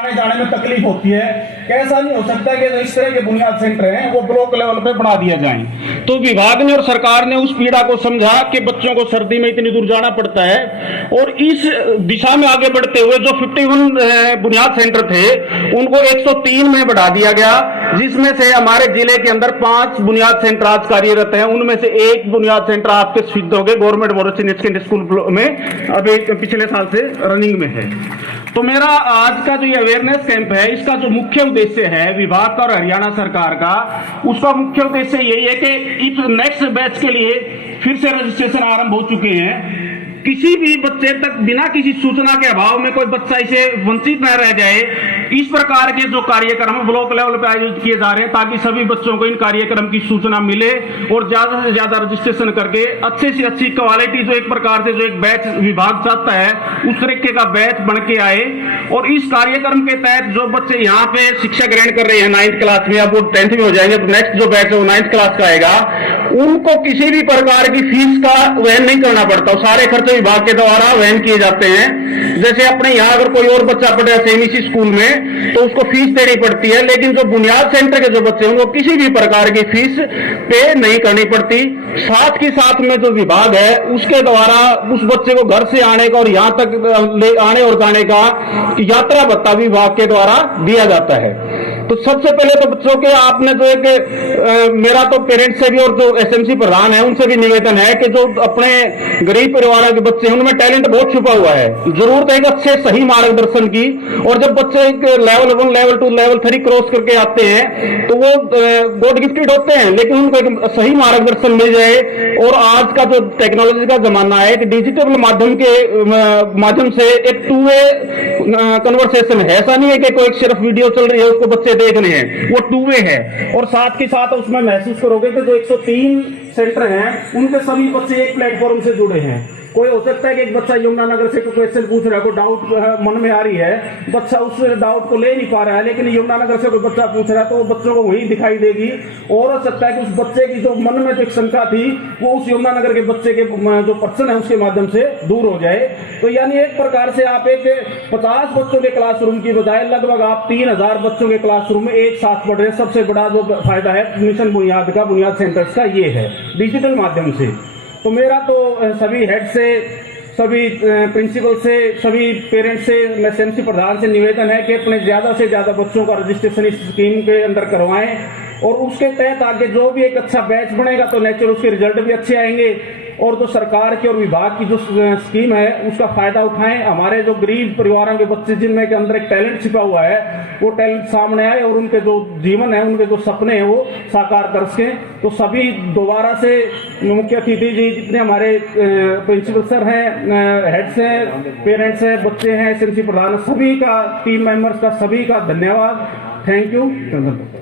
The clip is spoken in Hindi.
आने जाने में तकलीफ होती है। कैसा नहीं हो सकता कि जो इस तरह के बुनियाद सेंटर हैं वो ब्लॉक लेवल पे बना दिया जाए। तो विभाग ने और सरकार ने उस पीड़ा को समझा कि बच्चों को सर्दी में इतनी दूर जाना पड़ता है और इस दिशा में आगे बढ़ते हुए जो 51 बुनियाद सेंटर थे उनको 103 में बढ़ा दिया गया, जिसमें से हमारे जिले के अंदर 5 बुनियाद सेंटर आज कार्यरत हैं। उनमें से एक बुनियाद सेंटर आपके सिद्ध हो गए government model senior secondary school में अभी पिछले साल से रनिंग में है। तो मेरा आज का जो ये अवेयरनेस कैंप है, इसका जो मुख्य उद्देश्य है विभाग का और हरियाणा सरकार का, उसका मुख्य उद्देश्य यही है कि इस नेक्स्ट बैच के लिए फिर से रजिस्ट्रेशन आरंभ हो चुके हैं। किसी भी बच्चे तक बिना किसी सूचना के अभाव में कोई बच्चा इसे वंचित न रह जाए, इस प्रकार के जो कार्यक्रम ब्लॉक लेवल पर आयोजित किए जा रहे हैं ताकि सभी बच्चों को इन कार्यक्रम की सूचना मिले और ज्यादा से ज्यादा रजिस्ट्रेशन करके अच्छे से अच्छी क्वालिटी जो एक प्रकार से जो एक बैच विभाग चाहता है उस तरीके का बैच बन के आए। और इस कार्यक्रम के तहत जो बच्चे यहाँ पे शिक्षा ग्रहण कर रहे हैं 9th क्लास में, अब वो 10th में हो जाएंगे तो नेक्स्ट जो बैच है वो 9th क्लास का आएगा, उनको किसी भी प्रकार की फीस का वहन नहीं करना पड़ता। सारे खर्चे विभाग के द्वारा वहन किए जाते हैं। जैसे अपने यहाँ अगर कोई और बच्चा पढ़े सेम इसी स्कूल में तो उसको फीस देनी पड़ती है, लेकिन जो बुनियाद सेंटर के जो बच्चे हैं उनको किसी भी प्रकार की फीस पे नहीं करनी पड़ती। साथ के साथ में जो विभाग है उसके द्वारा उस बच्चे को घर से आने का और यहाँ तक ले आने और जाने का यात्रा भत्ता विभाग के द्वारा दिया जाता है। तो सबसे पहले तो बच्चों के आपने जो एक मेरा तो पेरेंट्स से भी और जो एसएमसी प्रधान है उनसे भी निवेदन है कि जो अपने गरीब परिवारों के बच्चे हैं उनमें टैलेंट बहुत छुपा हुआ है, जरूरत है एक अच्छे सही मार्गदर्शन की। और जब बच्चे लेवल 1 लेवल 2 लेवल 3 क्रॉस करके आते हैं तो वो गॉड गिफ्टेड होते हैं, लेकिन उनको एक सही मार्गदर्शन मिल जाए। और आज का जो टेक्नोलॉजी का जमाना है कि डिजिटल माध्यम से एक 2 वे कन्वर्सेशन है। ऐसा नहीं है कि कोई सिर्फ वीडियो चल रही है उसको बच्चे देख रहे हैं, वो 2 वे है। और साथ के साथ उसमें महसूस करोगे कि जो 103 सेंटर हैं उनके सभी बच्चे एक प्लेटफॉर्म से जुड़े हैं। कोई हो सकता है कि एक बच्चा यमुनानगर से कोई क्वेश्चन पूछ रहा है, कोई डाउट मन में आ रही है, बच्चा उस डाउट को ले नहीं पा रहा है, लेकिन यमुनानगर से कोई बच्चा पूछ रहा है तो वो बच्चों को वही दिखाई देगी। और हो सकता है कि उस बच्चे की जो मन में जो एक शंका थी वो उस यमुनानगर के बच्चे के जो पर्सन है उसके माध्यम से दूर हो जाए। तो यानी एक प्रकार से आप एक 50 बच्चों के क्लासरूम की बजाय लगभग आप 3000 बच्चों के क्लासरूम में एक साथ पढ़ रहे हैं। सबसे बड़ा जो फायदा है मिशन बुनियाद का, बुनियाद सेंटर्स का, ये है डिजिटल माध्यम से। तो मेरा तो सभी हेड से, सभी प्रिंसिपल से, सभी पेरेंट्स से, एसएमसी प्रधान से निवेदन है कि अपने ज्यादा से ज्यादा बच्चों का रजिस्ट्रेशन इस स्कीम के अंदर करवाएं और उसके तहत आगे जो भी एक अच्छा बैच बनेगा तो नेचुरल उसके रिजल्ट भी अच्छे आएंगे। और जो सरकार की और विभाग की जो स्कीम है उसका फायदा उठाएं। हमारे जो गरीब परिवारों के बच्चे जिनमें के अंदर एक टैलेंट छिपा हुआ है वो टैलेंट सामने आए और उनके जो जीवन है, उनके जो सपने हैं वो साकार कर सकें। तो सभी दोबारा से मुख्य अतिथि जी जितने हमारे प्रिंसिपल सर हैं, हेड्स हैं, पेरेंट्स हैं, बच्चे हैं, एसएमसी प्रधान, सभी का, टीम मेंबर्स का, सभी का धन्यवाद। Thank you.